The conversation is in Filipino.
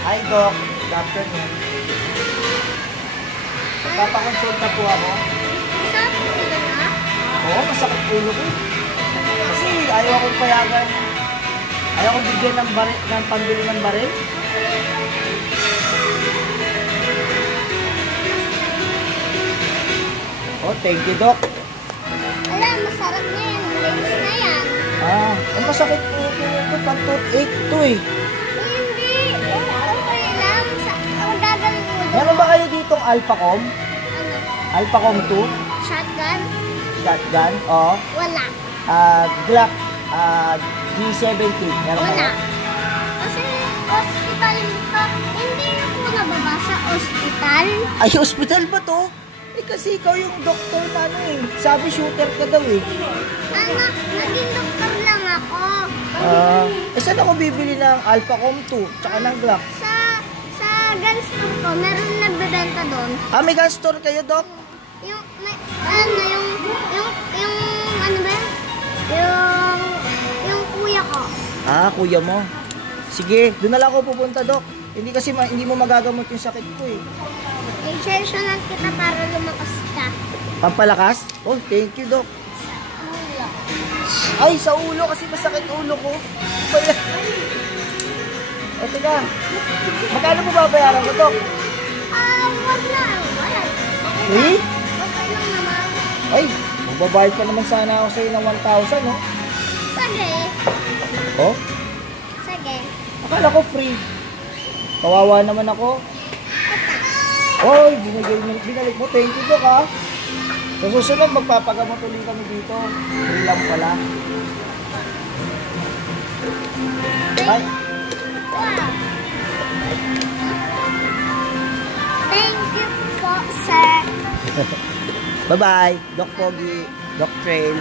Hi, Doc. Good afternoon. Magpapakonsulta po ako. Masarap po na? Oo, masakit ulo ko. Kasi ayaw akong payagan. Ayaw akong bigyan ng pambili ng baril. Oh, thank you, Doc. Wala, masarap na yan. Linis na yan. Ang masakit po ito. Pang toothache to eh. Hindi. Okay lang. Ang gagaling mo doon. Meron ba kayo ditong Alphacom? Ano? Alphacom 2? Shotgun? Shotgun? Oo. Wala. Glock G70. Meron Wala. kayo? Kasi hospital ito. Hindi na po nababa sa hospital. Ay, hospital ba to? Eh kasi ikaw yung doktor na ano eh. Sabi shooter ka daw eh. Anak, naging doktor lang ako. Saan ako bibili ng Alphacom 2 tsaka ng Glock? Sa gun store ko, meron nagbebenta doon. May gun store kayo, Doc? Yung, ano ba yun? Yung kuya ko. Kuya mo. Sige, doon na lang ako pupunta, Doc. Hindi kasi hindi mo magagamot yung sakit ko eh. I-session lang kita para lumakas ka. Pampalakas? Oh, thank you, Doc. Ulo. Ay, sa ulo kasi masakit ulo ko. O, teka. Magkano mo babayaran ko, Doc? Wag na. Wala. Free? Okay lang naman. Ay, magbabayad pa naman sana ako sa'yo ng 1,000, no? Sige. Oh, Sige. akala ko free. Kawawa naman ako. Oy, binalik mo. Thank you, Doc, ha? Sa susunod, magpapagamot ulit kami dito. Free lang pala. Ay, Wow. Thank you po, sir. bye-bye. Doc Pogi, Doc Trail.